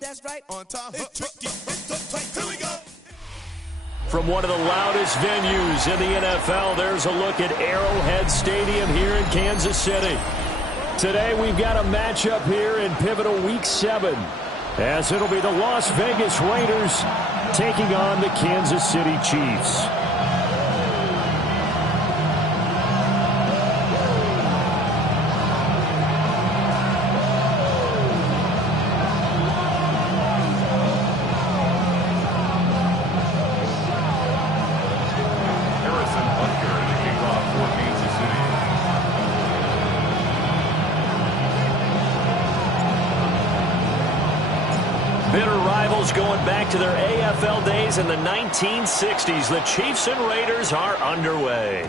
That's right. On time. Here we go. From one of the loudest venues in the NFL, there's a look at Arrowhead Stadium here in Kansas City. Today we've got a matchup here in pivotal Week 7, as it'll be the Las Vegas Raiders taking on the Kansas City Chiefs. Going back to their AFL days in the 1960s, the Chiefs and Raiders are underway.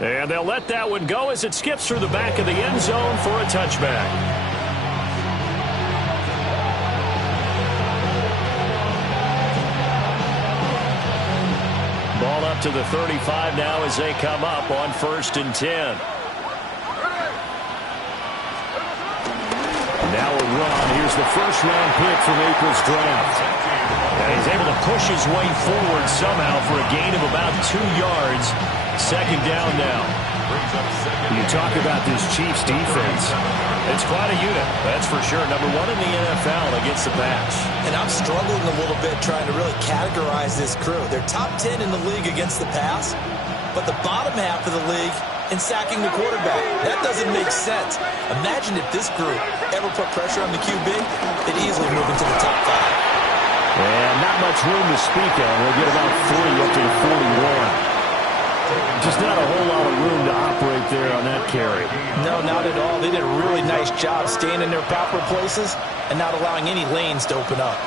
And they'll let that one go as it skips through the back of the end zone for a touchback. Ball up to the 35 now as they come up on 1st and 10. Now a run. Here's the first-round pick from April's draft. And he's able to push his way forward somehow for a gain of about 2 yards. 2nd down now. You talk about this Chiefs defense. It's quite a unit, that's for sure. Number 1 in the NFL against the pass. And I'm struggling a little bit trying to really categorize this crew. They're top 10 in the league against the pass, but the bottom half of the league in sacking the quarterback. That doesn't make sense. Imagine if this group ever put pressure on the QB, they'd easily move into the top 5. And not much room to speak of. We'll get about 40 up to the 41. Just not a whole lot of room to operate there on that carry. No, not at all. They did a really nice job staying in their proper places and not allowing any lanes to open up.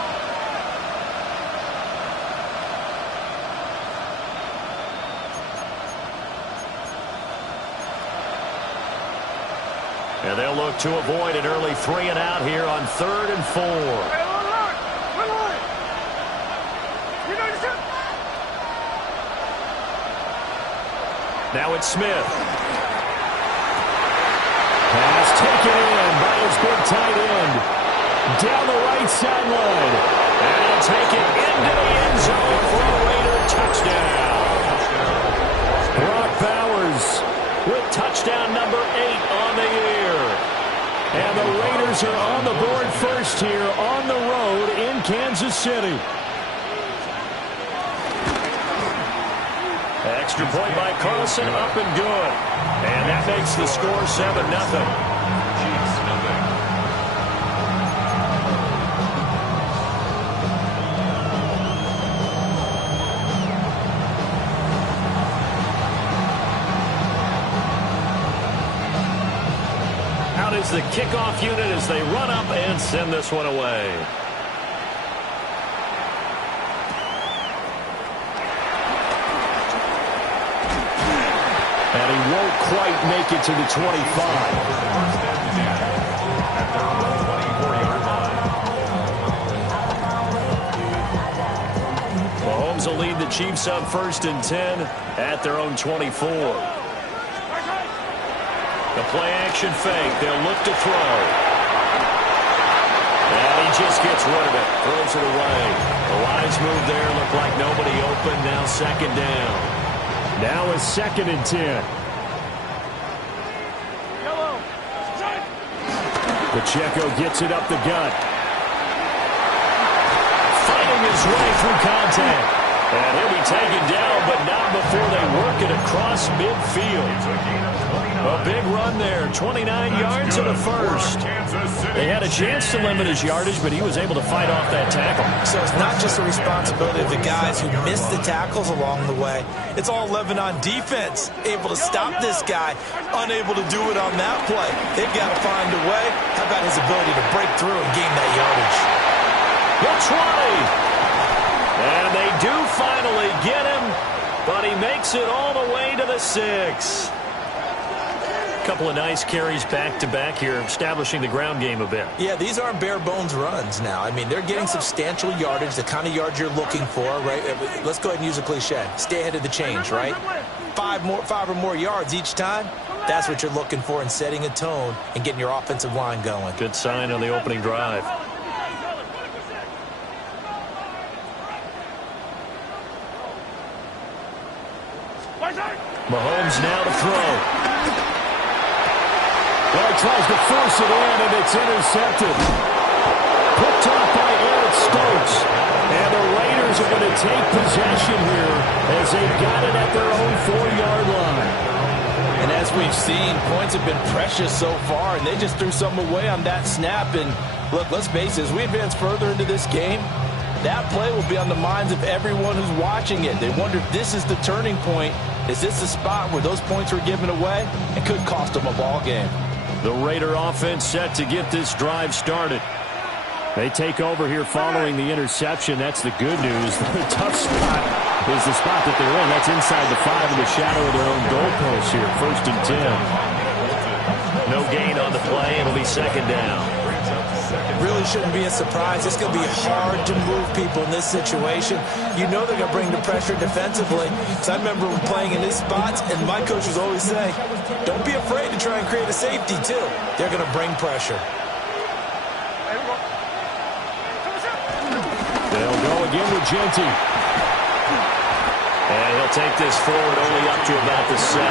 And they'll look to avoid an early 3 and out here on 3rd and 4. Now it's Smith. Pass taken in by his big tight end. Down the right sideline. And he'll take it into the end zone for a Raider touchdown. Brock Bowers with touchdown number 8 on the year. And the Raiders are on the board first here on the road in Kansas City. Extra point by Carlson, up and good. And that makes the score 7-0. Is the kickoff unit as they run up and send this one away. And he won't quite make it to the 25. Mahomes will lead the Chiefs up 1st and 10 at their own 24. The play-action fake. They'll look to throw. And he just gets rid of it. Throws it away. The wise move there. Looked like nobody open. Now 2nd down. Now is 2nd and 10. Pacheco gets it up the gut. Fighting his way through contact. And he'll be taken down, but not before they work it across midfield. A big run there, 29 yards and a first. They had a chance to limit his yardage, but he was able to fight off that tackle. So it's not just the responsibility of the guys who missed the tackles along the way. It's all 11 on defense, able to stop this guy, unable to do it on that play. They've got to find a way. How about his ability to break through and gain that yardage? The 20. And they do finally get him, but he makes it all the way to the 6. Couple of nice carries back-to-back here, establishing the ground game a bit. Yeah, these aren't bare-bones runs now. I mean, they're getting substantial yardage, the kind of yards you're looking for, right? Let's go ahead and use a cliche. Stay ahead of the change, right? 5 or more yards each time. That's what you're looking for in setting a tone and getting your offensive line going. Good sign on the opening drive. Mahomes now to throw. Well, he tries to force it in, and it's intercepted. Picked off by Eric Stokes. And the Raiders are going to take possession here as they've got it at their own 4-yard line. And as we've seen, points have been precious so far, and they just threw something away on that snap. And look, let's face it, as we advance further into this game, that play will be on the minds of everyone who's watching it. They wonder if this is the turning point. Is this the spot where those points were given away? It could cost them a ball game. The Raider offense set to get this drive started. They take over here following the interception. That's the good news. The tough spot is the spot that they're in. That's inside the 5 in the shadow of their own goalpost here. 1st and 10. No gain on the play. It'll be 2nd down. Really shouldn't be a surprise. It's going to be hard to move people in this situation. You know they're going to bring the pressure defensively. So I remember playing in these spots, and my coaches always say, don't be afraid to try and create a safety, too. They're going to bring pressure. They'll go again with Genty. And he'll take this forward only up to about the 7.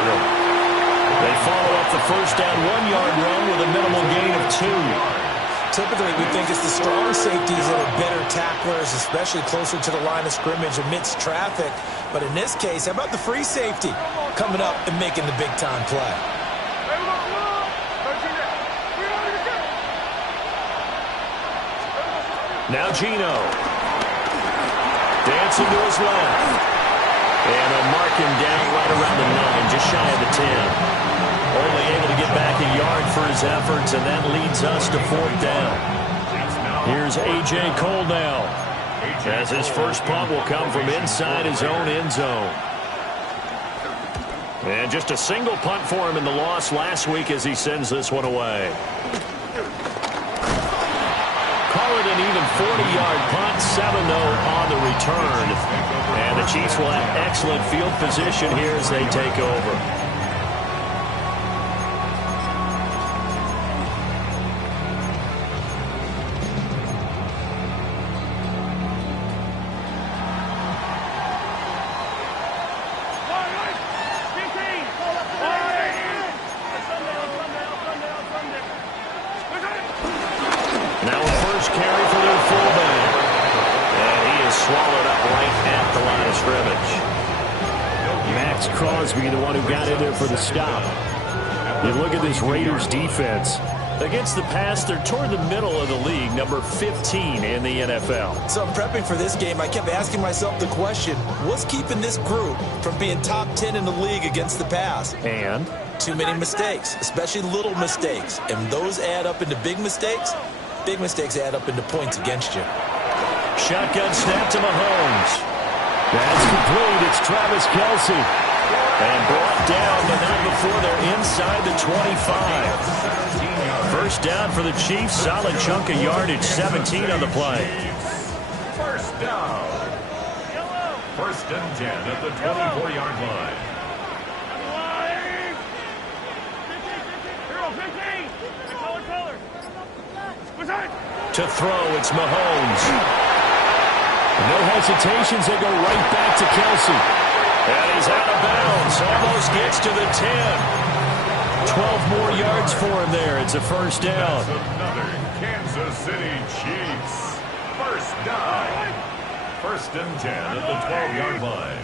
They follow up the first down 1-yard run with a minimal gain of 2. Typically, we think it's the strong safeties that are better tacklers, especially closer to the line of scrimmage amidst traffic. But in this case, how about the free safety coming up and making the big-time play? Now Geno. Dancing to his left. And they'll mark him down right around the 9, just shy of the 10. Only able to get back a yard for his efforts, and that leads us to 4th down. Here's A.J. Cole now, as his first punt will come from inside his own end zone. And just a single punt for him in the loss last week as he sends this one away. Call it an even 40-yard punt, 7-0 on the return. And the Chiefs will have excellent field position here as they take over. Now a first carry for their fullback. And he is swallowed up right at the line of scrimmage. Max Crosby, the one who got in there for the stop. You look at this Raiders defense. Against the pass, they're toward the middle of the league, number 15 in the NFL. So I'm prepping for this game. I kept asking myself the question, what's keeping this group from being top 10 in the league against the pass? And? Too many mistakes, especially little mistakes. And those add up into big mistakes. Big mistakes add up into points against you. Shotgun snap to Mahomes. That's complete. It's Travis Kelce. And brought down, but not before they're inside the 25. First down for the Chiefs. Solid chunk of yardage. 17 on the play. First down. 1st and 10 at the 24-yard line. To throw, it's Mahomes. No hesitations, they go right back to Kelce. And he's out of bounds, almost gets to the 10. 12 more yards for him there. It's a first down. That's another Kansas City Chiefs. First down. 1st and 10 at the 12-yard line.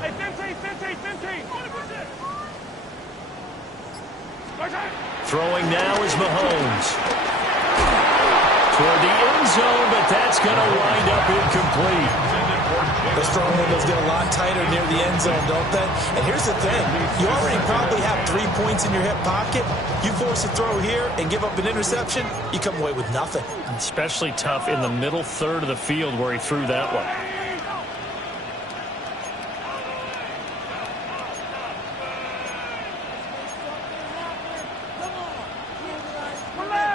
Throwing now is Mahomes. Toward the end zone, but that's going to wind up incomplete. The strong windows get a lot tighter near the end zone, don't they? And here's the thing. You already probably have 3 points in your hip pocket. You force a throw here and give up an interception, you come away with nothing. Especially tough in the middle third of the field where he threw that one.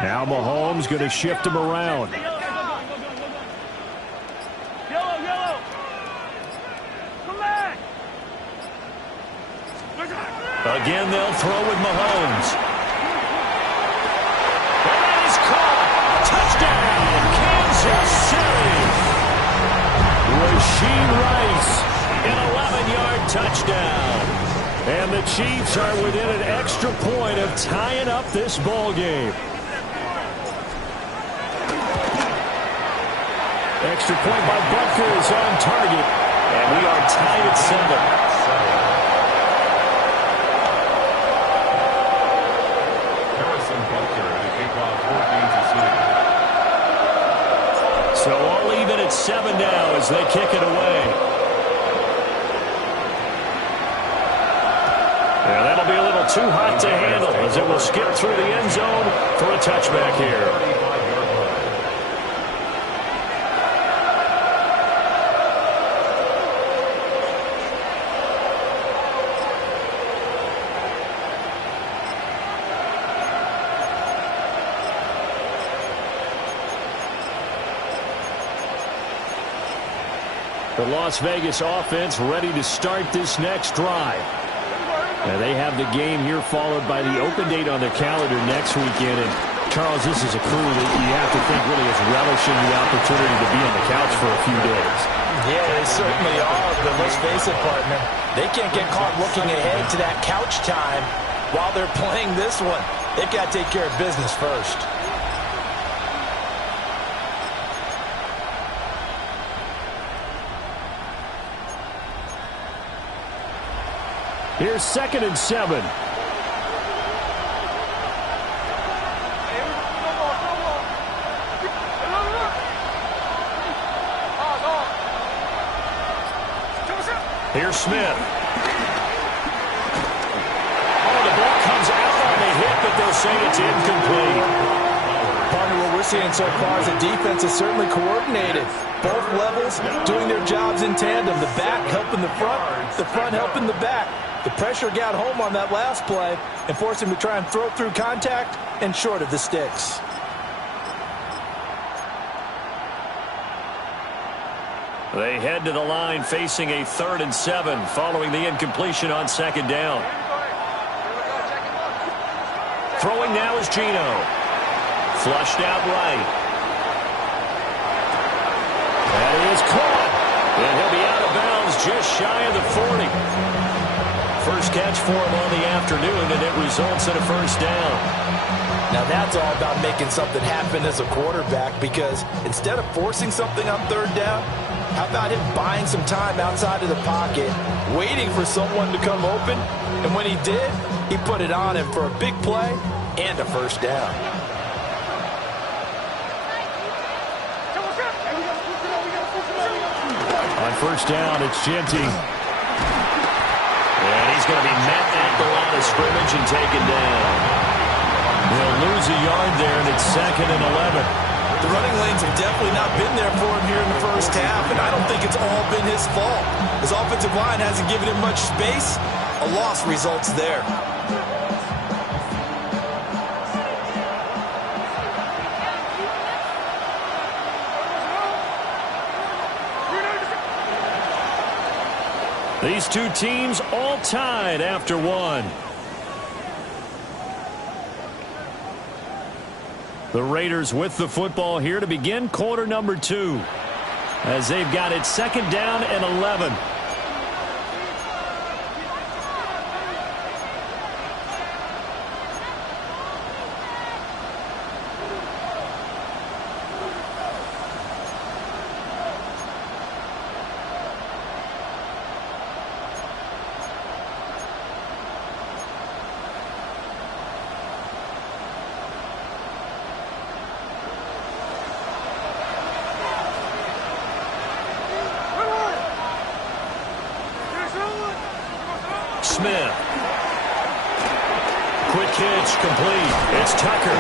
Now Mahomes going to shift him around. Again, they'll throw with Mahomes. And that is caught. Touchdown, Kansas City. Rasheed Rice, an 11-yard touchdown. And the Chiefs are within an extra point of tying up this ball game. Extra point by Butker is on target. And we are tied at 7. So all even at 7 now as they kick it away. Yeah, that'll be a little too hot to handle as it will skip through the end zone for a touchback here. The Las Vegas offense ready to start this next drive. Now they have the game here followed by the open date on their calendar next weekend. And Charles, this is a crew that you have to think really is relishing the opportunity to be on the couch for a few days. Yeah, they certainly are, but let's face it, partner. They can't get caught looking ahead to that couch time while they're playing this one. They've got to take care of business first. Here's 2nd and 7. Here's Smith. Oh, the ball comes out on the hit, but they'll say it's incomplete. Partner, what we're seeing so far is the defense is certainly coordinated. Both levels doing their jobs in tandem. The back helping the front helping the back. The pressure got home on that last play and forced him to try and throw through contact and short of the sticks. They head to the line facing a 3rd and 7 following the incompletion on 2nd down. Throwing now is Gino. Flushed out right. That is caught. And he'll be out of bounds just shy of the 40. First catch for him on the afternoon, and it results in a 1st down. Now that's all about making something happen as a quarterback, because instead of forcing something on 3rd down, how about him buying some time outside of the pocket, waiting for someone to come open, and when he did, he put it on him for a big play and a 1st down. On 1st down, it's Genty. And he's going to be met at the line of scrimmage and taken down. They'll lose a yard there, and it's 2nd and 11. The running lanes have definitely not been there for him here in the first half, and I don't think it's all been his fault. His offensive line hasn't given him much space. A loss results there. These two teams all tied after 1. The Raiders with the football here to begin quarter number 2. As they've got it 2nd down and 11. Smith. Quick hitch complete. It's Tucker.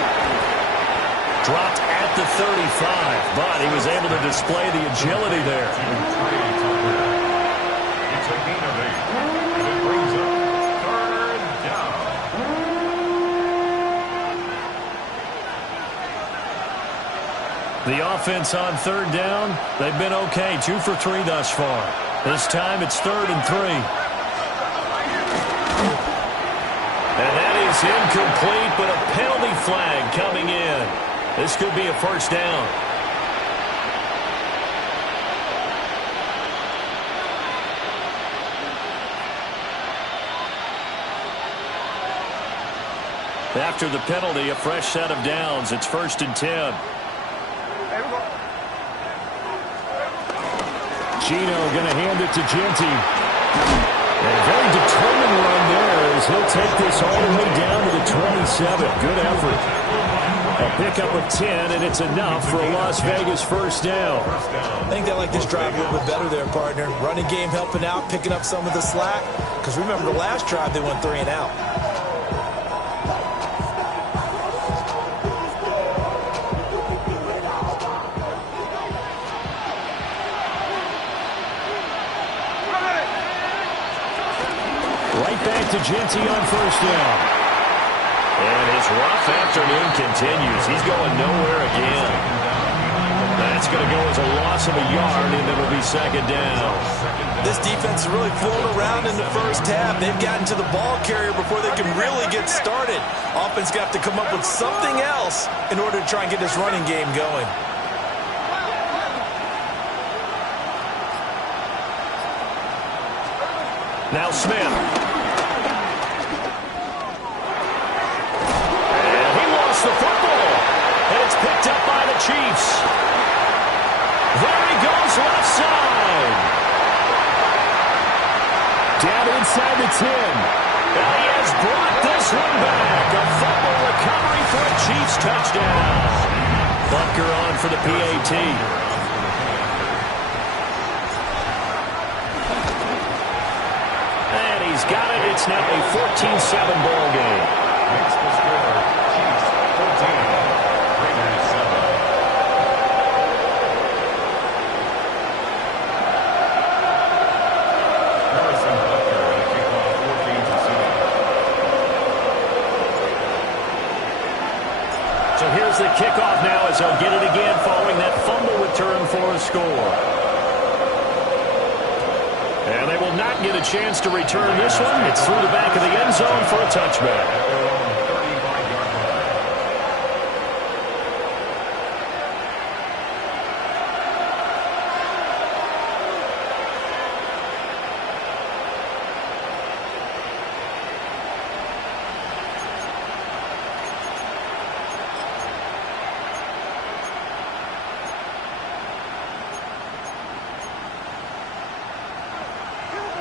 Dropped at the 35, but he was able to display the agility there. It's a gain of 8, and it brings up 3rd down. The offense on 3rd down, they've been okay. 2 for 3 thus far. This time it's 3rd and 3. And that is incomplete, but a penalty flag coming in. This could be a 1st down. After the penalty, a fresh set of downs. It's 1st and 10. Gino going to hand it to Genty. A very determined run there as he'll take this all the way down to the 27. Good effort. A pickup of 10, and it's enough for a Las Vegas first down. I think they like this drive a little bit better there, partner. Running game helping out, picking up some of the slack. Because remember, the last drive they went 3 and out. Right back to Genty on first down. And his rough afternoon continues. He's going nowhere again. That's going to go as a loss of a yard, and it'll be 2nd down. This defense is really flown around in the first half. They've gotten to the ball carrier before they can really get started. Offense got to come up with something else in order to try and get this running game going. Now Smith. The football, and it's picked up by the Chiefs. There he goes left side. Down inside the 10. And he has brought this one back. A fumble recovery for a Chiefs touchdown. Bunker on for the PAT. And he's got it. It's now a 14-7 ball game. Makes the score. Chiefs 14, Raiders 7. Harrison Butker at a kickoff 14-7. So here's the kickoff now as they'll get it again following that fumble return for a score. And they will not get a chance to return this one. It's through the back of the end zone for a touchback.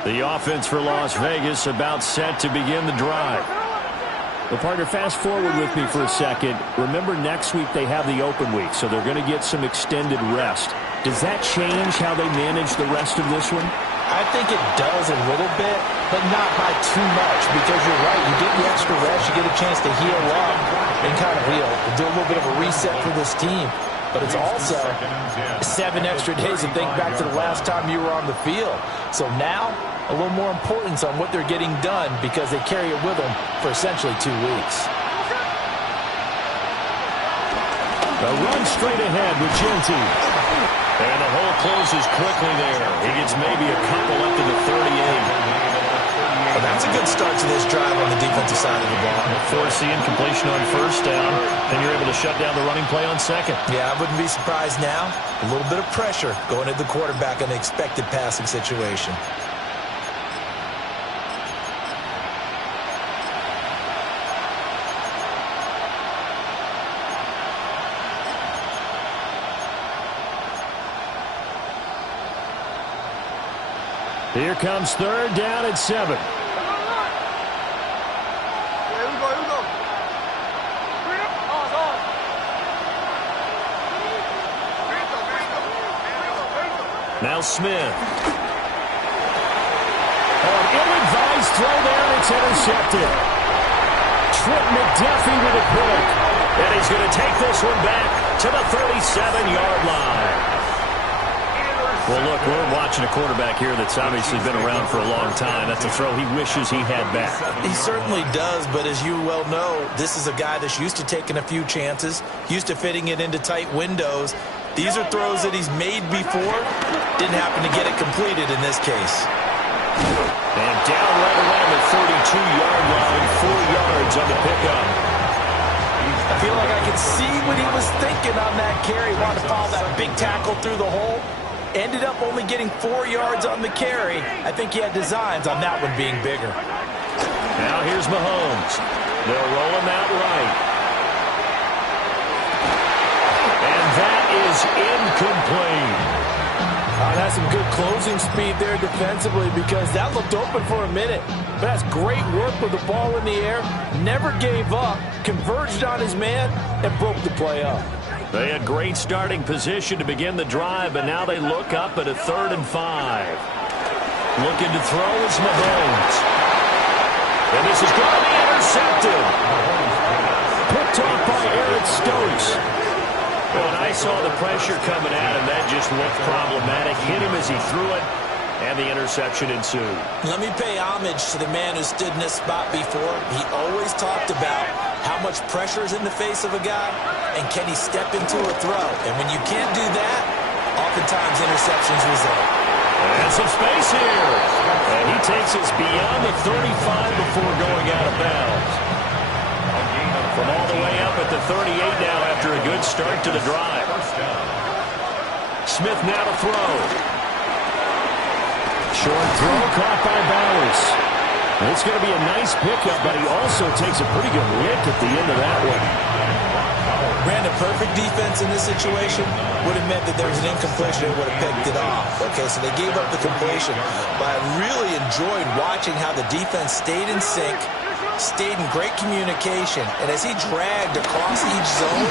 The offense for Las Vegas about set to begin the drive. Well, partner, fast forward with me for a second. Remember, next week they have the open week, so they're going to get some extended rest. Does that change how they manage the rest of this one? I think it does a little bit, but not by too much, because you're right. You get the extra rest, you get a chance to heal up and kind of do a little bit of a reset for this team. But it's also 7 extra days to think back to the last time you were on the field. So now, a little more importance on what they're getting done because they carry it with them for essentially 2 weeks. A run straight ahead with Genty. And the hole closes quickly there. He gets maybe a couple up to the 38. Well, that's a good start to this drive on the defensive side of the ball. Forcing completion on first down, and you're able to shut down the running play on second. Yeah, I wouldn't be surprised now. A little bit of pressure going at the quarterback in an expected passing situation. Here comes 3rd down and 7. Now Smith. Ill-advised throw there, it's intercepted. Trent McDuffie with a pick. And he's going to take this one back to the 37-yard line. Well, look, we're watching a quarterback here that's obviously been around for a long time. That's a throw he wishes he had back. He certainly does, but as you well know, this is a guy that's used to taking a few chances, used to fitting it into tight windows. These are throws that he's made before. Didn't happen to get it completed in this case. And down right around the 32-yard line, 4 yards on the pickup. I feel like I can see what he was thinking on that carry. Wanted to follow that big tackle through the hole. Ended up only getting 4 yards on the carry. I think he had designs on that one being bigger. Now here's Mahomes. They'll roll him out right. And that is incomplete. That's some good closing speed there defensively because that looked open for a minute. But that's great work with the ball in the air. Never gave up, converged on his man, and broke the play up. They had great starting position to begin the drive, but now they look up at a 3rd and 5. Looking to throw is Mahomes. And this is going to be intercepted. Picked off by Eric Stokes. When I saw the pressure coming at him, that just looked problematic. Hit him as he threw it, and the interception ensued. Let me pay homage to the man who stood in this spot before. He always talked about how much pressure is in the face of a guy, and can he step into a throw. And when you can't do that, oftentimes interceptions result. And some space here. And he takes us beyond the 35 before going out of bounds. From all the way up at the 38 now after a good start to the drive. Smith now to throw. Short throw caught by Bowers. And it's going to be a nice pickup, but he also takes a pretty good lick at the end of that one. Ran a perfect defense in this situation. Would have meant that there was an incompletion and would have picked it off. Okay, so they gave up the completion. But I really enjoyed watching how the defense stayed in sync, stayed in great communication, and as he dragged across each zone,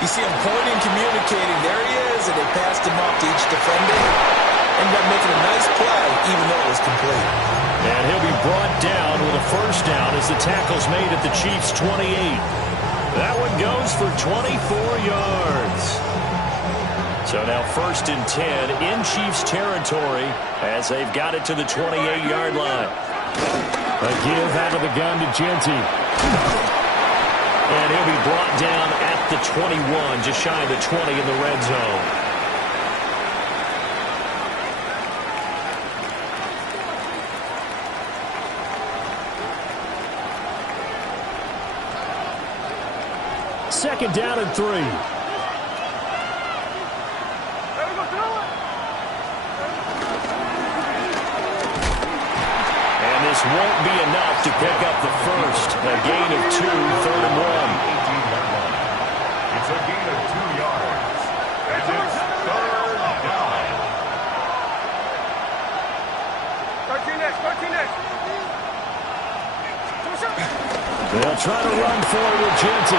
you see him pointing, communicating, there he is, and they passed him off to each defender. Ended up making a nice play, even though it was complete. And he'll be brought down with a first down as the tackle's made at the Chiefs' 28. That one goes for 24 yards. So now 1st and 10 in Chiefs territory as they've got it to the 28-yard line. A give out of the gun to Genty. And he'll be brought down at the 21, just shy of the 20 in the red zone. Second down and 3. And this won't be enough to pick up the first. A gain of 2, 3rd and 1. It's a gain of 2 yards. And it's 3rd down. 13 next. They'll try to run forward with Genty.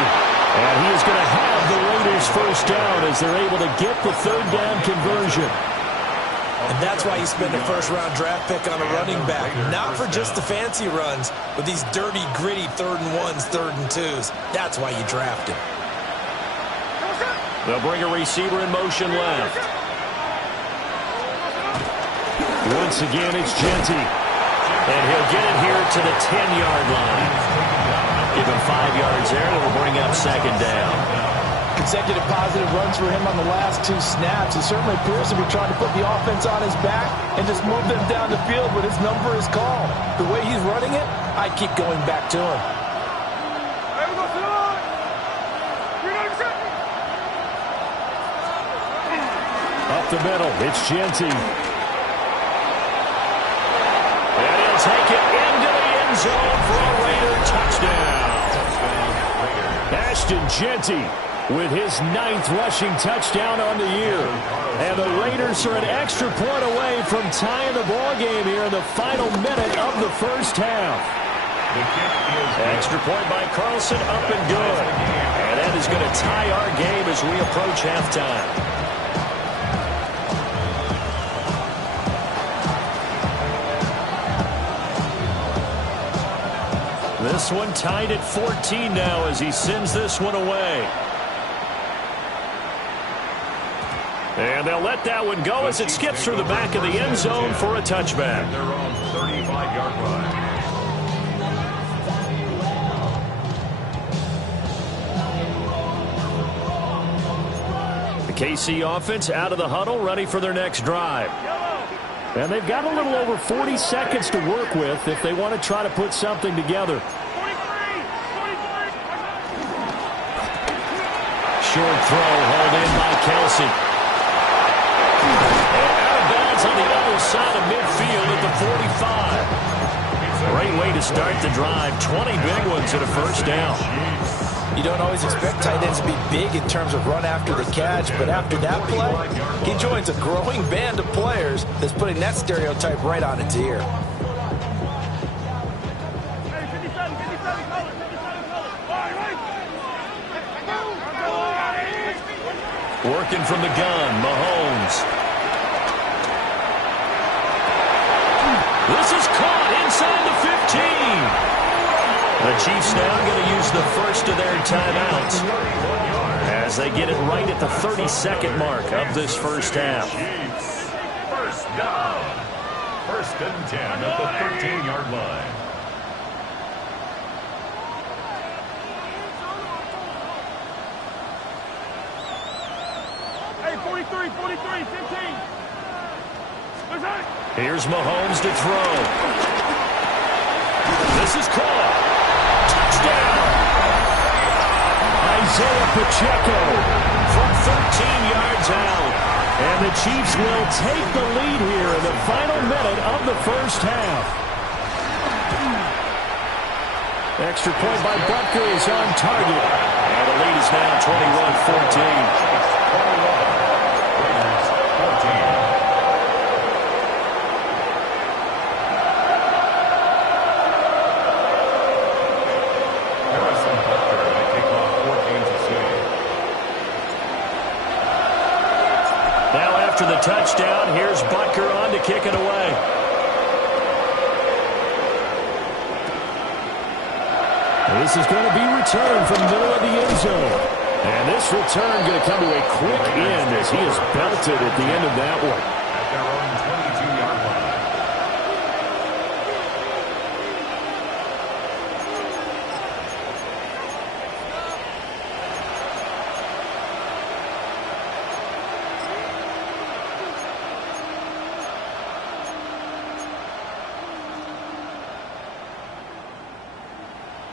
And he is going to have the Raiders first down as they're able to get the 3rd down conversion. And that's why you spend a first-round draft pick on a running back. Not for just the fancy runs, but these dirty, gritty 3rd and 1s, 3rd and 2s. That's why you draft him. They'll bring a receiver in motion left. Once again, it's Genty. And he'll get it here to the 10-yard line. Give him 5 yards there, and it'll bring up 2nd down. Consecutive positive runs for him on the last 2 snaps. He certainly appears to be trying to put the offense on his back and just move them down the field, but his number is called. The way he's running it, I keep going back to him. Up the middle, it's Genty. And he'll take it into the end zone for a Raider touchdown. Ashton Genty with his 9th rushing touchdown on the year. And the Raiders are an extra point away from tying the ball game here in the final minute of the first half. Extra point by Carlson, up and good. And that is going to tie our game as we approach halftime. This one tied at 14 now as he sends this one away. And they'll let that one go as it skips through the back of the end zone for a touchback. They're on 35-yard line. The KC offense out of the huddle, ready for their next drive. And they've got a little over 40 seconds to work with if they want to try to put something together. Short throw hauled in by Kelsey. And out of bounds on the other side of midfield at the 45. Great way to start the drive. 20 big ones at a first down. You don't always expect tight ends to be big in terms of run after the catch, but after that play, he joins a growing band of players that's putting that stereotype right on its ear. Working from the gun, Mahomes. This is caught inside the 15. The Chiefs now going to use the first of their timeouts as they get it right at the 32nd mark of this first half. Chiefs, first down. First and 10 at the 13-yard line. Hey, 43, 15. Here's Mahomes to throw. This is caught. Touchdown. Isaiah Pacheco from 13 yards out. And the Chiefs will take the lead here in the final minute of the first half. Extra point by Butker is on target. And the lead is now 21-14. After the touchdown, here's Butker on to kick it away. This is going to be returned from the middle of the end zone. And this return going to come to a quick end as he is belted at the end of that one. At their own 22-yard line.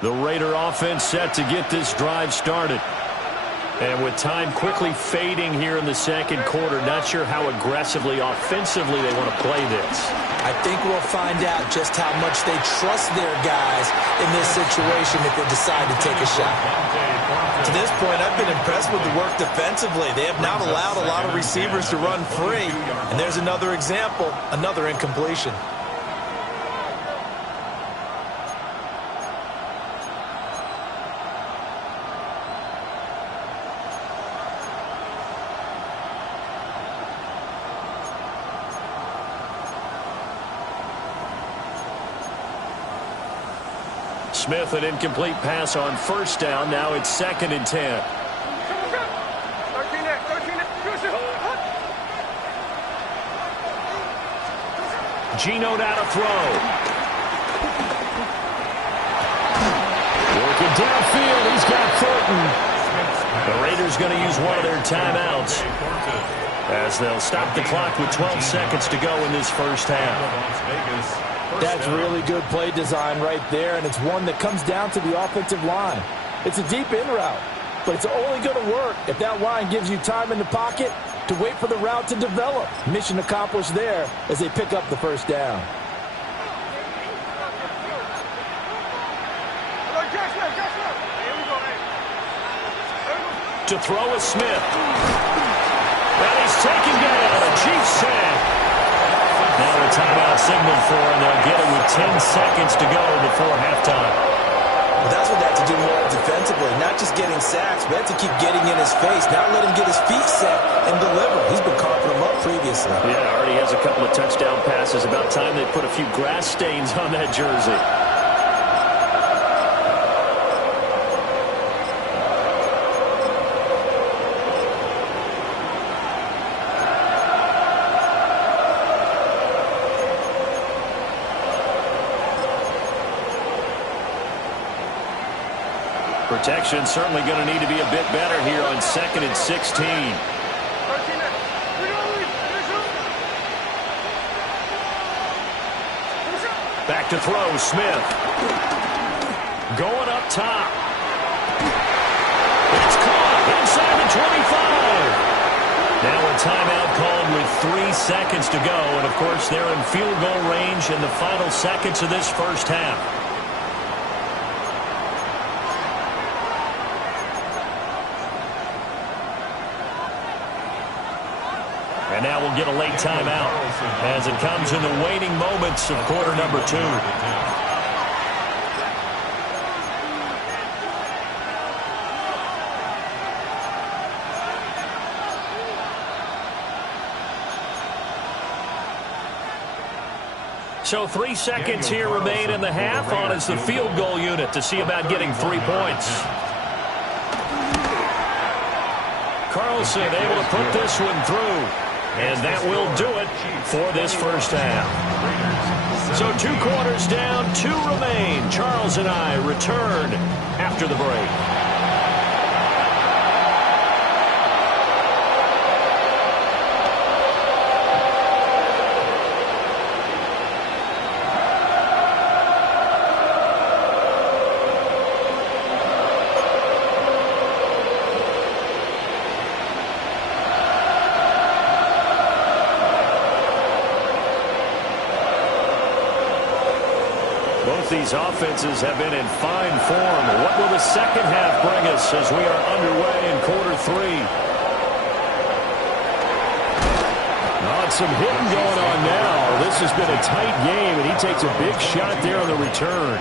The Raider offense set to get this drive started. And with time quickly fading here in the second quarter, not sure how aggressively, offensively they want to play this. I think we'll find out just how much they trust their guys in this situation if they decide to take a shot. To this point, I've been impressed with the work defensively. They have not allowed a lot of receivers to run free. And there's another example, another incompletion. Smith, an incomplete pass on first down. Now it's 2nd and 10. Geno now to throw. Working downfield. He's got Thornton. The Raiders going to use one of their timeouts as they'll stop the clock with 12 seconds to go in this first half. That's really good play design right there, and it's one that comes down to the offensive line. It's a deep in route, but it's only going to work if that line gives you time in the pocket to wait for the route to develop. Mission accomplished there as they pick up the first down. To throw is Smith. And he's taken down. A Chiefs sack. Now a timeout signal for him. They'll get it with 10 seconds to go before halftime. Well, that's what they have to do more defensively. Not just getting sacks, but have to keep getting in his face. Not let him get his feet set and deliver. He's been coughing them up previously. Yeah, already has a couple of touchdown passes. About time they put a few grass stains on that jersey. Protection certainly going to need to be a bit better here on 2nd and 16. Back to throw, Smith. Going up top. It's caught inside the 25. Now a timeout called with 3 seconds to go. And, of course, they're in field goal range in the final seconds of this first half. And now we'll get a late timeout as it comes in the waning moments of quarter number 2. So 3 seconds here remain in the half. On is the field goal unit to see about getting 3 points. Carlson able to put this one through. And that will do it for this first half. So 2 quarters down, 2 remain. Charles and I return after the break. Both these offenses have been in fine form. What will the second half bring us as we are underway in quarter 3? Oh, some hitting going on now. This has been a tight game, and he takes a big shot there on the return.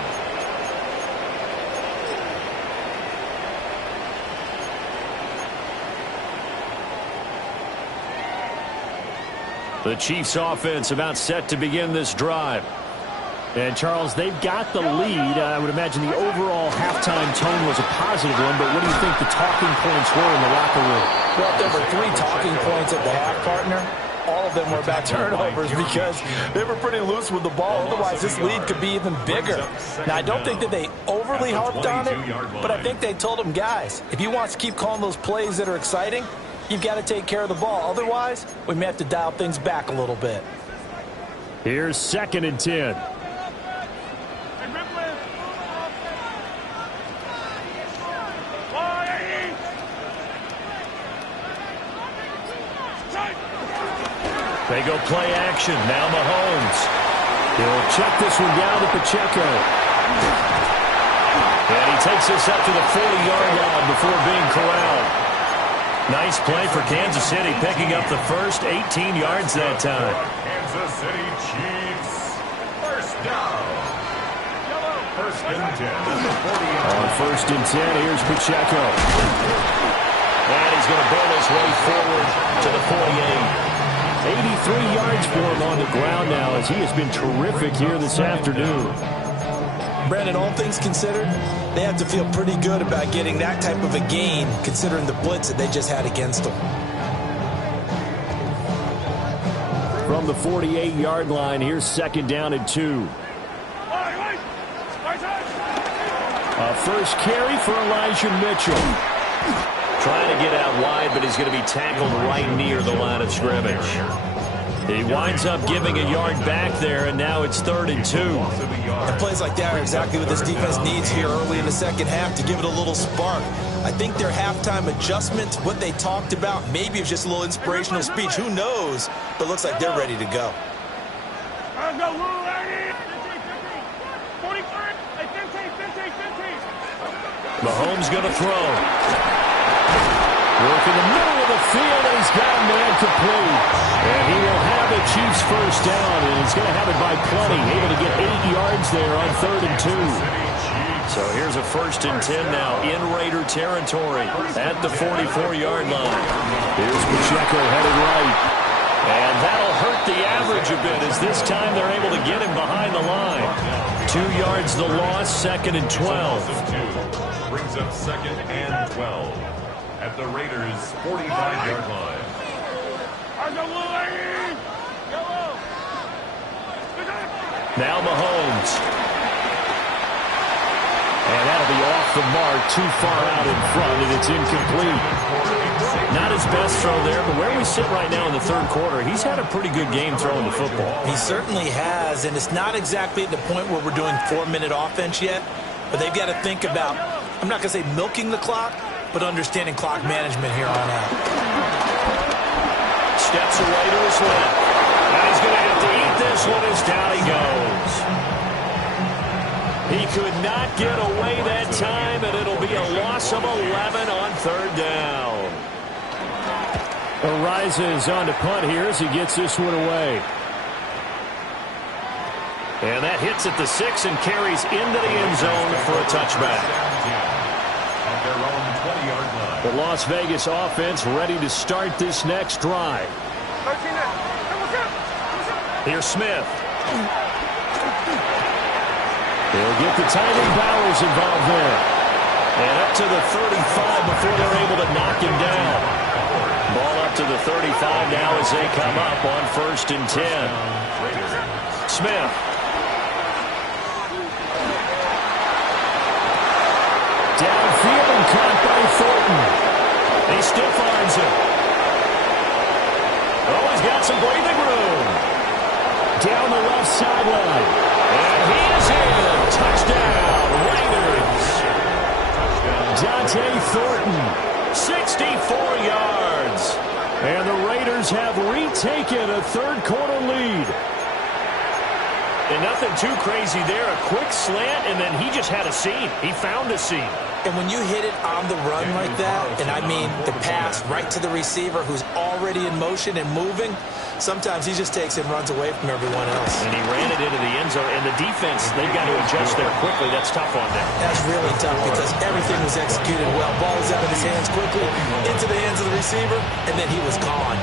The Chiefs offense about set to begin this drive. And, Charles, they've got the lead. I would imagine the overall halftime tone was a positive one, but what do you think the talking points were in the locker room? Well, there were 3 talking points at the half, partner. All of them were about turnovers because they were pretty loose with the ball. Otherwise, this lead could be even bigger. Now, I don't think that they overly harped on it, but I think they told them, guys, if you want to keep calling those plays that are exciting, you've got to take care of the ball. Otherwise, we may have to dial things back a little bit. Here's 2nd and 10. They go play action. Now Mahomes. He'll check this one down to Pacheco. And he takes this up to the 40-yard line before being corralled. Nice play for Kansas City, picking up the first 18 yards that time. Kansas City Chiefs. First down. First and 10. On 1st and 10, here's Pacheco. And he's going to build his way forward to the 48. 83 yards for him on the ground now as he has been terrific here this afternoon. Brandon, all things considered, they have to feel pretty good about getting that type of a gain considering the blitz that they just had against them. From the 48-yard line, here's 2nd down and 2. A first carry for Elijah Mitchell. Trying to get out wide, but he's going to be tackled right near the line of scrimmage. He winds up giving a yard back there, and now it's 3rd and 2. And plays like that are exactly what this defense needs here early in the second half to give it a little spark. I think their halftime adjustment, what they talked about, maybe it's just a little inspirational speech. Who knows? But it looks like they're ready to go. Mahomes going to throw. Work in the middle of the field, and he's got a man complete. And he will have the Chiefs first down, and he's going to have it by plenty. Able to get 8 yards there on 3rd and 2. So here's a 1st and 10 now in Raider territory at the 44-yard line. Here's Pacheco headed right. And that'll hurt the average a bit as this time they're able to get him behind the line. 2 yards the loss, 2nd and 12. Brings up 2nd and 12. At the Raiders' 45-yard line. Now Mahomes. And that'll be off the mark, too far out in front, and it's incomplete. Not his best throw there, but where we sit right now in the 3rd quarter, he's had a pretty good game throwing the football. He certainly has, and it's not exactly at the point where we're doing 4-minute offense yet, but they've got to think about, I'm not going to say milking the clock, but understanding clock management here on out. steps away to his left. And he's going to have to eat this one as down he goes. He could not get away that time, and it'll be a loss of 11 on third down. Arises on to punt here as he gets this one away. And that hits at the 6 and carries into the end zone for a touchback. The Las Vegas offense ready to start this next drive. Here's Smith. They'll get the tight end Bowers involved there. And up to the 35 before they're able to knock him down. Ball up to the 35 now as they come up on 1st and 10. Smith. Downfield and caught by Thornton. He stiff arms him. Oh, he's got some breathing room. Down the left sideline. And he is in. Touchdown, Raiders. Dante Thornton. 64 yards. And the Raiders have retaken a third-quarter lead. And nothing too crazy there. A quick slant, and then he just had a seam. He found a seam. And when you hit it on the run like that, and I mean the pass right to the receiver who's already in motion and moving, sometimes he just takes and runs away from everyone else. And he ran it into the end zone. And the defense, they've got to adjust there quickly. That's tough on them. That's really tough because everything was executed well. Ball was out of his hands quickly, into the hands of the receiver, and then he was gone.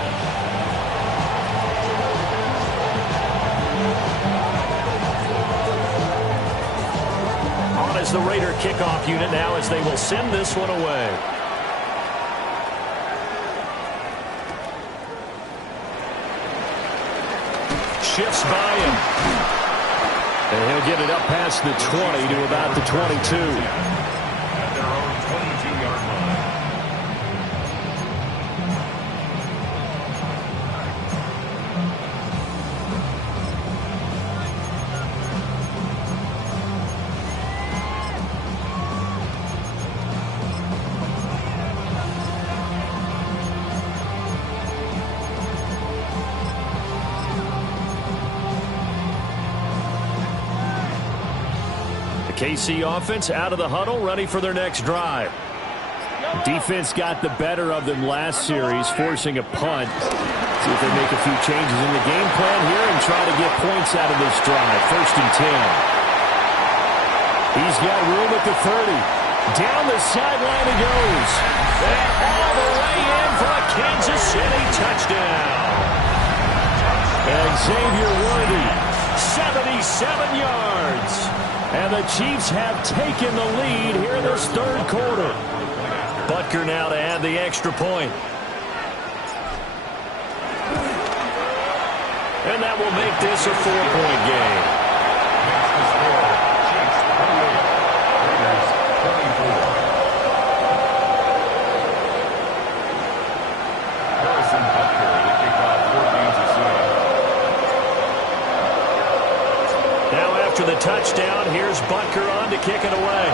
As the Raider kickoff unit now as they will send this one away. Shifts by him. And he'll get it up past the 20 to about the 22. At their own 22-yard line. KC offense out of the huddle, ready for their next drive. Defense got the better of them last series, forcing a punt. See if they make a few changes in the game plan here and try to get points out of this drive. 1st and 10. He's got room at the 30. Down the sideline he goes. And all the way in for a Kansas City touchdown. And Xavier Worthy, 77 yards. and the Chiefs have taken the lead here in this third quarter. Butker now to add the extra point. And that will make this a 4-point game. Makes the score Chiefs 28, Raiders 24. Harrison Butker to kick off for Kansas City. Now after the touchdown, here's Butker on to kick it away.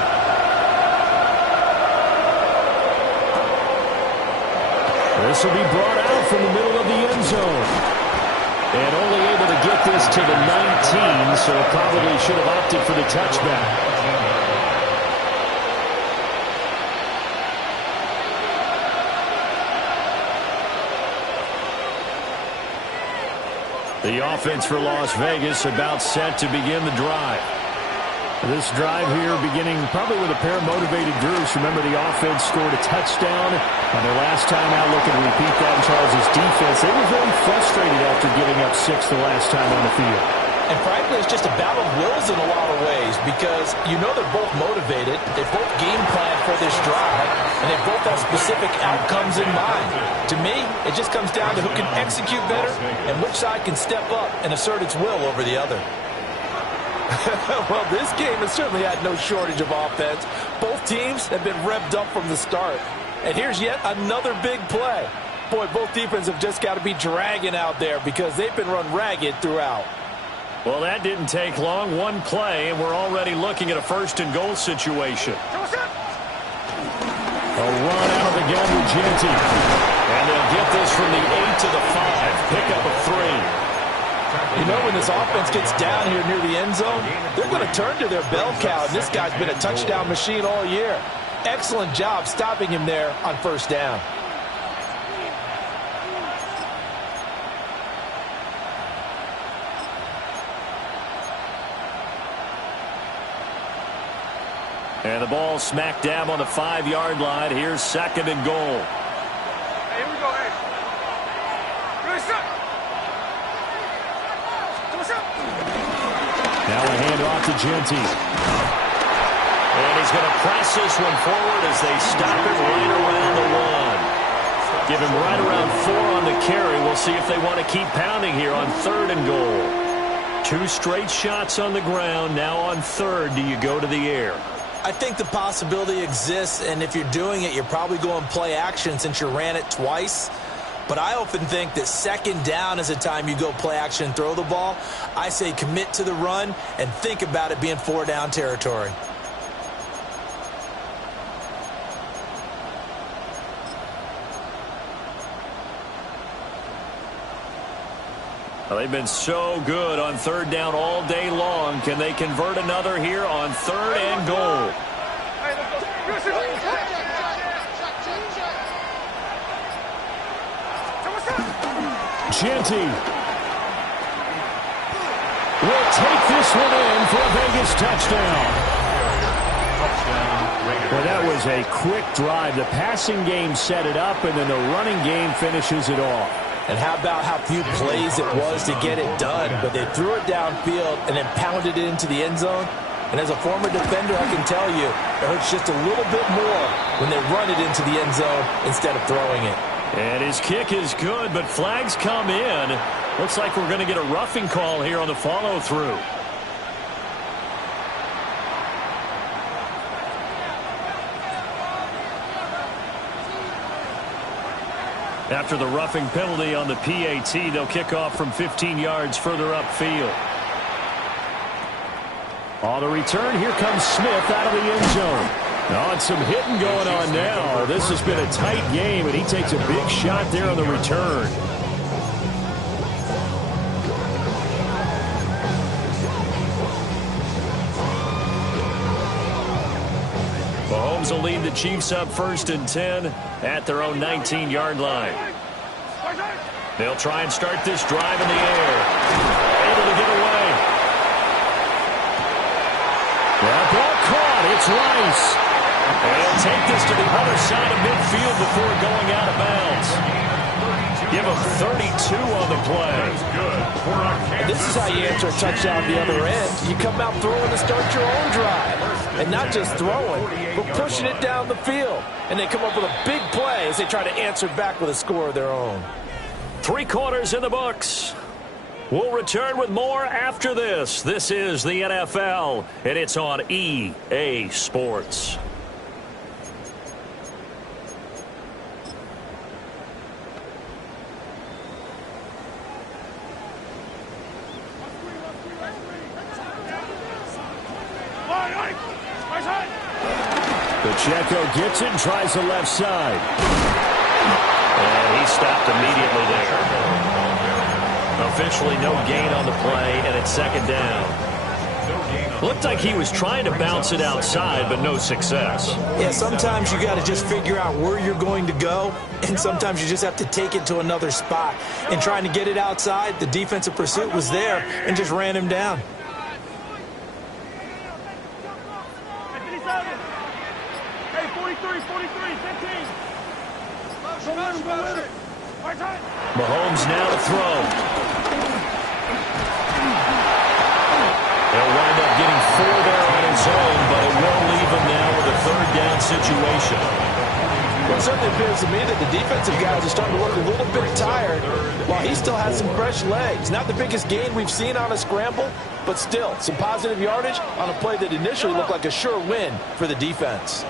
This will be brought out from the middle of the end zone. And only able to get this to the 19, so probably should have opted for the touchback. The offense for Las Vegas about set to begin the drive. This drive here beginning probably with a pair of motivated Drews. Remember, the offense scored a touchdown on their last time out. Looking to repeat that in Charles' defense. They were very frustrated after giving up 6 the last time on the field. And frankly, it's just a battle of wills in a lot of ways because you know they're both motivated. They both game plan for this drive, and they both have specific outcomes in mind. To me, it just comes down to who can execute better and which side can step up and assert its will over the other. Well, this game has certainly had no shortage of offense. Both teams have been revved up from the start. And here's yet another big play. Boy, both defenses have just got to be dragging out there because they've been run ragged throughout. Well, that didn't take long. One play, and we're already looking at a 1st and goal situation. A run out of the gun with Genty. And they'll get this from the 8 to the 5. Pick up a 3. You know, when this offense gets down here near the end zone, they're going to turn to their bell cow, and this guy's been a touchdown machine all year. Excellent job stopping him there on first down. And the ball smack dab on the 5-yard line. Here's 2nd and goal. Hey, here we go, hey. Now a handoff to Genty. And he's going to press this one forward as they stop it right around the 1. Give him right around 4 on the carry. We'll see if they want to keep pounding here on 3rd and goal. 2 straight shots on the ground. Now on 3rd, do you go to the air? I think the possibility exists, and if you're doing it, you're probably going play action since you ran it twice. But I often think that 2nd down is the time you go play action and throw the ball. I say commit to the run and think about it being 4-down territory. Well, they've been so good on 3rd down all day long. Can they convert another here on 3rd and goal? Genty will take this one in for a Vegas touchdown. Well, that was a quick drive. The passing game set it up, and then the running game finishes it off. And how about how few plays it was to get it done, but they threw it downfield and then pounded it into the end zone. And as a former defender, I can tell you, it hurts just a little bit more when they run it into the end zone instead of throwing it. And his kick is good, but flags come in. Looks like we're going to get a roughing call here on the follow-through. After the roughing penalty on the PAT, they'll kick off from 15 yards further upfield. On the return, here comes Smith out of the end zone. Oh, and some hitting going on now. This has been a tight game, and he takes a big shot there on the return. Mahomes will lead the Chiefs up 1st and 10 at their own 19-yard line. They'll try and start this drive in the air. Able to get away. That ball caught. It's Rice. And he'll take this to the other side of midfield before going out of bounds. Give him 32 on the play. And this is how you answer a touchdown the other end. You come out throwing to start your own drive. And not just throwing, but pushing it down the field. And they come up with a big play as they try to answer back with a score of their own. 3 quarters in the books. We'll return with more after this. This is the NFL, and it's on EA Sports. Pacheco gets it and tries the left side. And he stopped immediately there. Officially no gain on the play, and it's 2nd down. Looked like he was trying to bounce it outside, but no success. Yeah, sometimes you got to just figure out where you're going to go, and sometimes you just have to take it to another spot. And trying to get it outside, the defensive pursuit was there and just ran him down. Mahomes now to throw. He'll wind up getting 4 there on his own, but it will leave him now with a 3rd down situation. Well, it certainly appears to me that the defensive guys are starting to look a little bit tired while he still has some fresh legs. Not the biggest gain we've seen on a scramble, but still some positive yardage on a play that initially looked like a sure win for the defense.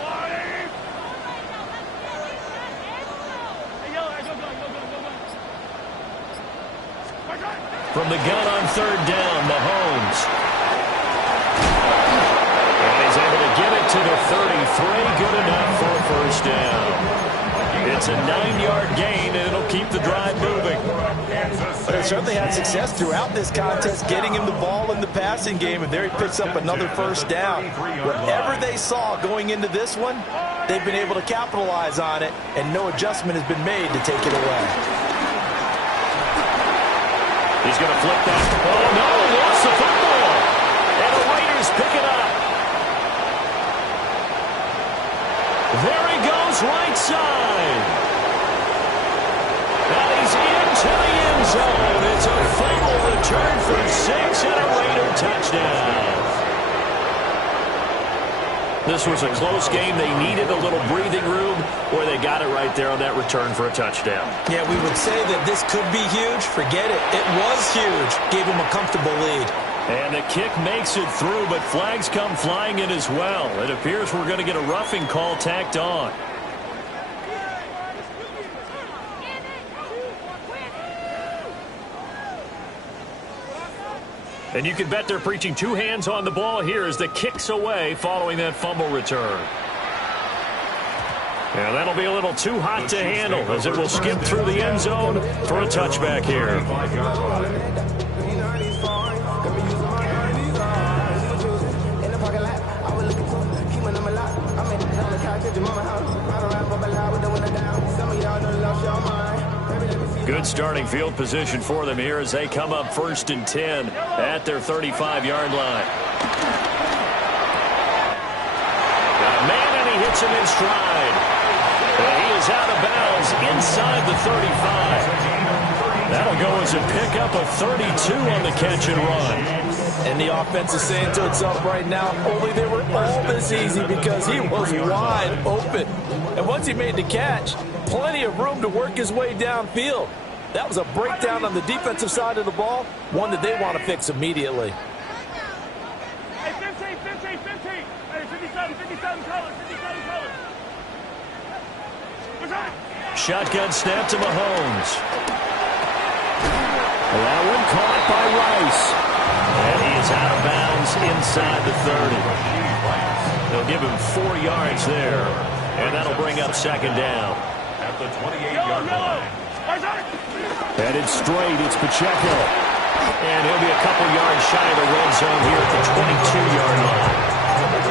From the gun on 3rd down, Mahomes. And he's able to get it to the 33. Good enough for a 1st down. It's a 9-yard gain, and it'll keep the drive moving. But they certainly had success throughout this contest, getting him the ball in the passing game, and there he picks up another first down. Whatever they saw going into this one, they've been able to capitalize on it, and no adjustment has been made to take it away. He's going to flip that. Oh, no, lost the football. And the Raiders pick it up. There he goes, right side. And he's into the end zone. It's a fumble return for 6 and a Raider touchdown. This was a close game. They needed a little breathing room, or they got it right there on that return for a touchdown. Yeah, we would say that this could be huge. Forget it. It was huge. Gave him a comfortable lead. And the kick makes it through, but flags come flying in as well. It appears we're going to get a roughing call tacked on. And you can bet they're preaching 2 hands on the ball here as the kick's away following that fumble return. And that'll be a little too hot to handle as it will skip through the end zone for a touchback here. Good starting field position for them here as they come up 1st and 10 at their 35-yard line. Got a man, and he hits him in stride. And he is out of bounds inside the 35. That'll go as a pickup of 32 on the catch and run. And the offense is saying to itself right now, only they were all this easy because he was wide open. And once he made the catch, plenty of room to work his way downfield. That was a breakdown on the defensive side of the ball, one that they want to fix immediately. Hey, 15. Hey, 57 colors. What's that? Shotgun snap to Mahomes. That one caught by Rice. And he is out of bounds inside the 30. They'll give him 4 yards there. And that'll bring up 2nd down. At the 28-yard line. Headed straight, it's Pacheco. And he'll be a couple yards shy of the red zone here at the 22-yard line.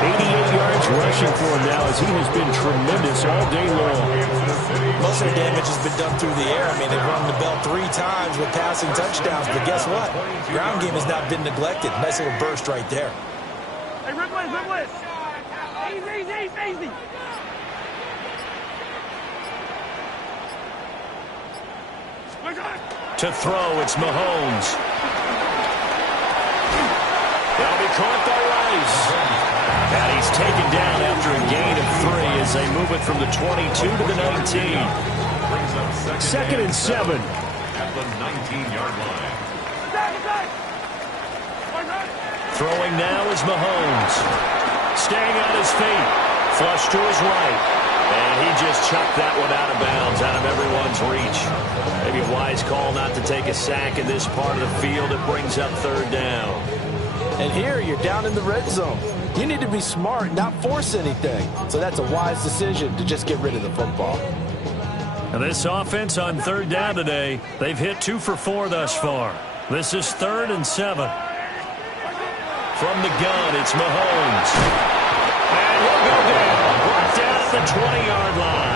88 yards rushing for him now as he has been tremendous all day long. Most of the damage has been done through the air. I mean, they've rung the bell 3 times with passing touchdowns. But guess what? Ground game has not been neglected. Nice little burst right there. Hey, Ripley. Easy. To throw, it's Mahomes. That'll be caught by Rice. And he's taken down after a gain of 3 as they move it from the 22 to the 19. 2nd and 7. At the 19-yard line. Throwing now is Mahomes. Staying on his feet. Flush to his right. And he just chucked that one out of bounds, out of everyone's reach. Maybe a wise call not to take a sack in this part of the field. It brings up 3rd down. And here you're down in the red zone. You need to be smart, not force anything. So that's a wise decision to just get rid of the football. And this offense on 3rd down today, they've hit 2 for 4 thus far. This is 3rd and 7. From the gun, it's Mahomes. And he'll go down. Brought down at the 20-yard line.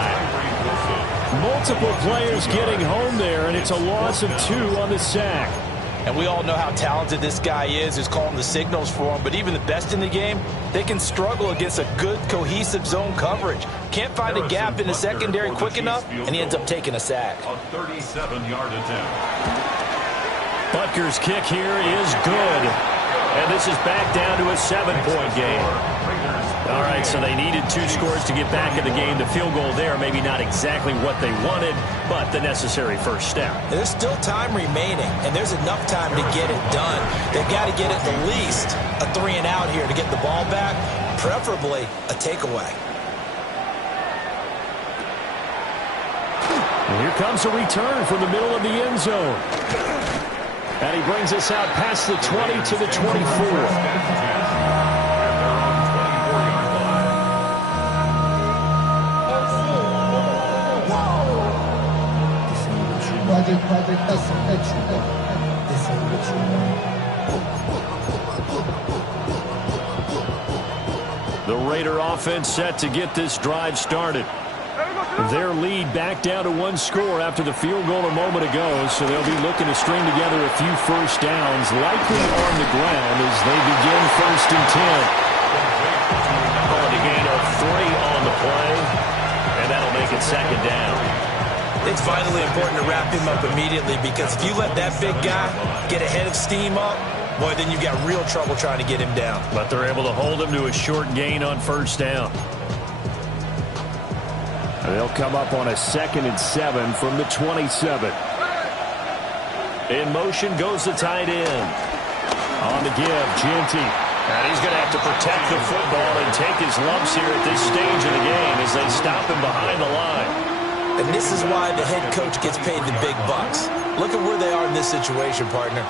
Multiple players getting home there, and it's a loss of 2 on the sack. And we all know how talented this guy is, who's calling the signals for him. But even the best in the game, they can struggle against a good, cohesive zone coverage. Can't find a gap in the secondary quick enough, and he ends up taking a sack. A 37-yard attempt. Butker's kick here is good. And this is back down to a 7-point game. All right, so they needed 2 scores to get back in the game. The field goal there, maybe not exactly what they wanted, but the necessary first step. There's still time remaining, and there's enough time to get it done. They've got to get at the least a 3-and-out here to get the ball back, preferably a takeaway. And here comes a return from the middle of the end zone. And he brings us out past the 20 to the 24. The Raider offense set to get this drive started. Their lead back down to one score after the field goal a moment ago, so they'll be looking to string together a few first downs, likely on the ground as they begin 1st and 10. On a gain of 3 on the play, and that'll make it 2nd down. It's vitally important to wrap him up immediately, because if you let that big guy get a head of steam up, boy, then you've got real trouble trying to get him down. But they're able to hold him to a short gain on 1st down. They'll come up on a 2nd and 7 from the 27. In motion goes the tight end. On the give, Genty. And he's going to have to protect the football and take his lumps here at this stage of the game as they stop him behind the line. And this is why the head coach gets paid the big bucks. Look at where they are in this situation, partner.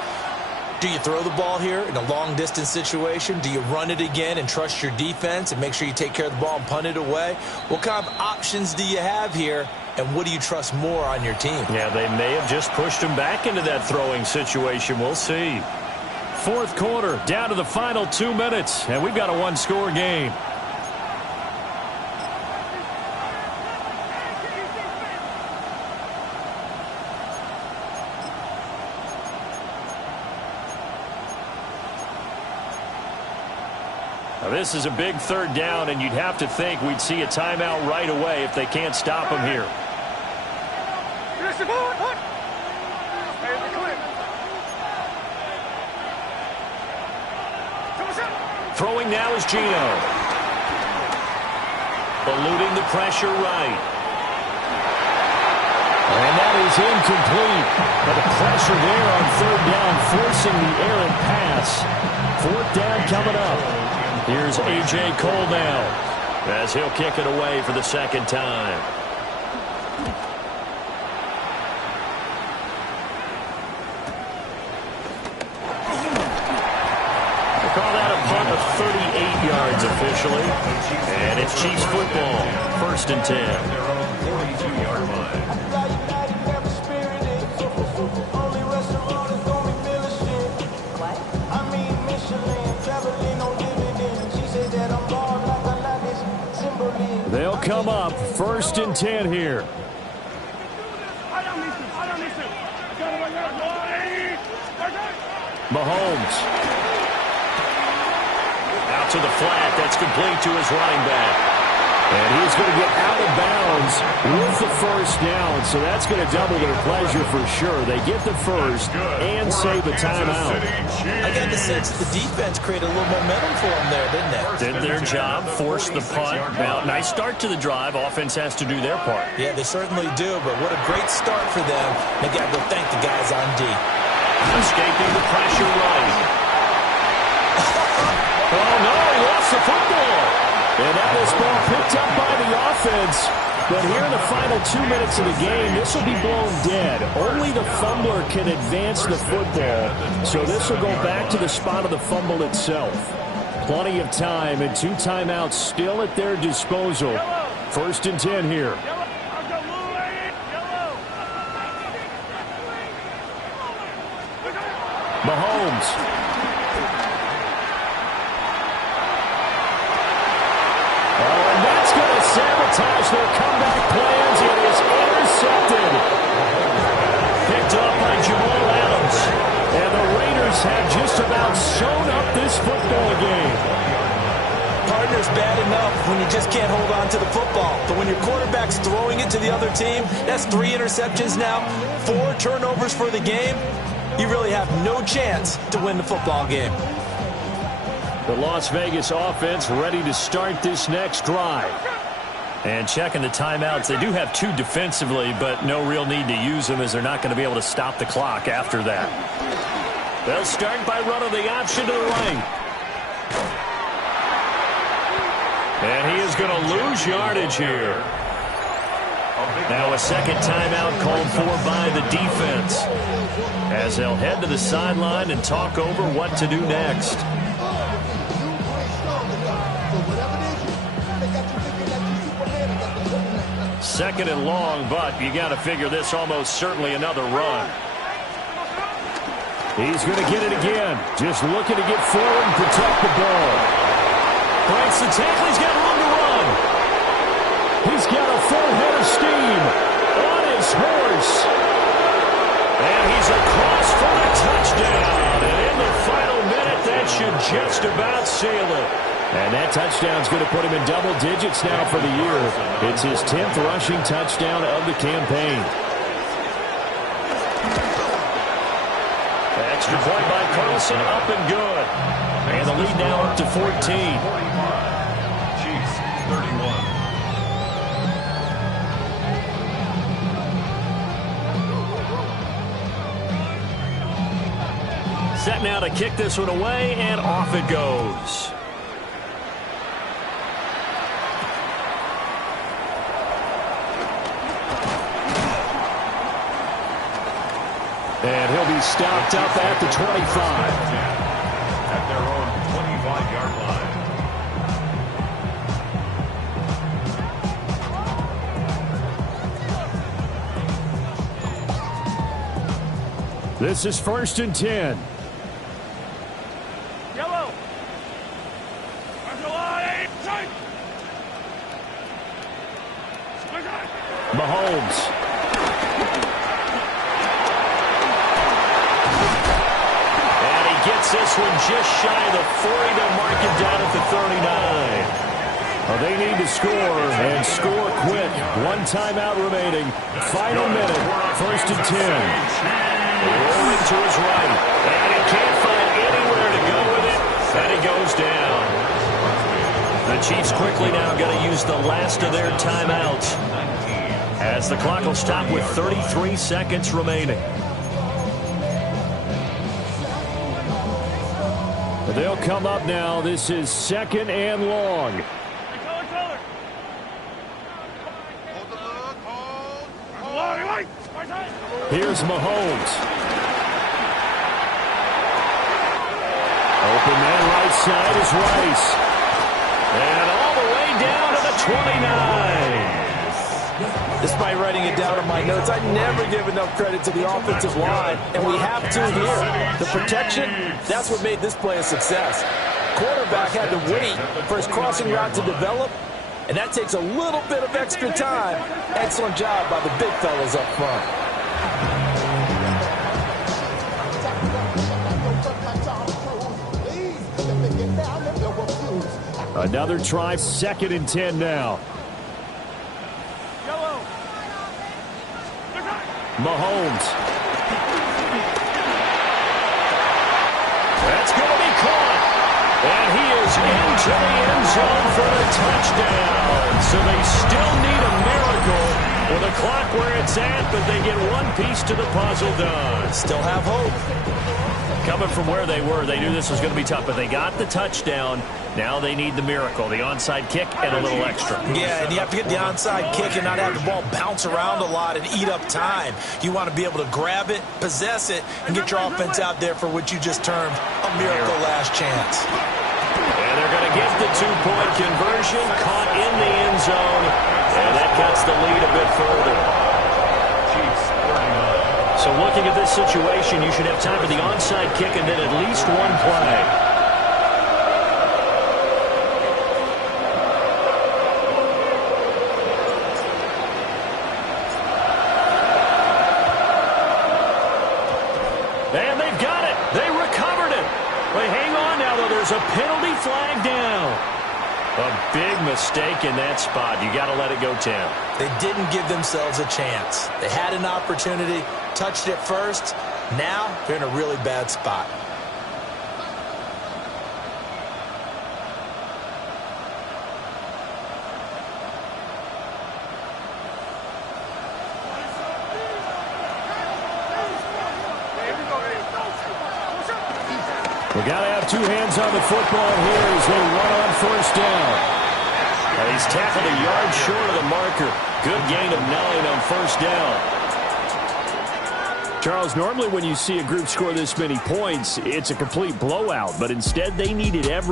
Do you throw the ball here in a long-distance situation? Do you run it again and trust your defense and make sure you take care of the ball and punt it away? What kind of options do you have here, and what do you trust more on your team? Yeah, they may have just pushed him back into that throwing situation. We'll see. 4th quarter, down to the final 2 minutes, and we've got a one-score game. Now, this is a big 3rd down, and you'd have to think we'd see a timeout right away if they can't stop him here. Throwing now is Gino. Eluding the pressure right. And that is incomplete. But the pressure there on 3rd down, forcing the errant pass. 4th down coming up. Here's A.J. Cole now, as he'll kick it away for the 2nd time. They call that a punt of 38 yards officially. And it's Chiefs football, 1st and 10. Their own 42-yard line. They'll come up 1st and 10 here. Mahomes. Out to the flat. That's complete to his running back. And he's going to get out of bounds with the 1st down, so that's going to double their pleasure for sure. They get the 1st and save the timeout. I got the sense the defense created a little momentum for them there, didn't they? Did their job, forced the punt. Now, nice start to the drive. Offense has to do their part. Yeah, they certainly do, but what a great start for them. They got to go thank the guys on D. Escaping the pressure right. Oh, no, he lost the football. And that is ball picked up by the offense. But here in the final 2 minutes of the game, this will be blown dead. Only the fumbler can advance the football. So this will go back to the spot of the fumble itself. Plenty of time and 2 timeouts still at their disposal. 1st and 10 here. Mahomes. Sabotage their comeback plans. It is intercepted. Picked up by Jamal Adams. And the Raiders have just about sewn up this football game. Partner's bad enough when you just can't hold on to the football. But when your quarterback's throwing it to the other team, that's 3 interceptions now, 4 turnovers for the game. You really have no chance to win the football game. The Las Vegas offense ready to start this next drive. And checking the timeouts, they do have 2 defensively, but no real need to use them as they're not going to be able to stop the clock after that. They'll start by running the option to the right. And he is going to lose yardage here. Now a 2nd timeout called for by the defense, as they'll head to the sideline and talk over what to do next. 2nd and long, but you got to figure this almost certainly another run. He's going to get it again. Just looking to get forward and protect the ball. Breaks the tackle. He's got room to run. He's got a full head of steam on his horse. And he's across for the touchdown. And in the final minute, that should just about seal it. And that touchdown's going to put him in double digits now for the year. It's his 10th rushing touchdown of the campaign. Extra point by Carlson, up and good. And the lead now up to 14. Chiefs, 31. Set now to kick this one away, and off it goes. And he'll be stopped up at the 25. At their own 25-yard line. This is 1st and 10. Yellow. Mahomes. Gets this one just shy of the 40. They'll mark it down at the 39. Well, they need to score, and score quick. 1 timeout remaining. Final minute. 1st and 10. Rolling to his right. And he can't find anywhere to go with it. And he goes down. The Chiefs quickly now going to use the last of their timeouts, as the clock will stop with 33 seconds remaining. They'll come up now. This is 2nd and long. Here's Mahomes. Open man right side is Rice. And all the way down to the 29. Despite writing it down in my notes, I never give enough credit to the offensive line, and we have to here. The protection, that's what made this play a success. Quarterback had to wait for his crossing route to develop, and that takes a little bit of extra time. Excellent job by the big fellas up front. Another try, 2nd and 10 now. Mahomes. That's going to be caught. And he is into the end zone for a touchdown. So they still need a miracle with the clock where it's at, but they get one piece to the puzzle done. Still have hope. Coming from where they were, they knew this was going to be tough, but they got the touchdown. Now they need the miracle, the onside kick and a little extra. Yeah, and you have to get the onside kick and not have the ball bounce around a lot and eat up time. You want to be able to grab it, possess it, and get your offense out there for what you just termed a miracle last chance. And they're going to get the 2-point conversion, caught in the end zone, and that cuts the lead a bit further. So looking at this situation, you should have time for the onside kick and then at least one play. And they've got it. They recovered it. But hang on now, though. There's a penalty flag down. A big mistake in that spot. You got to let it go 10. They didn't give themselves a chance. They had an opportunity, touched it first. Now they're in a really bad spot. We got to have 2 hands on the football here as they run on 1st down. And he's tackled a yard short of the marker. Good gain of 9 on 1st down. Charles, normally when you see a group score this many points, it's a complete blowout, but instead they needed every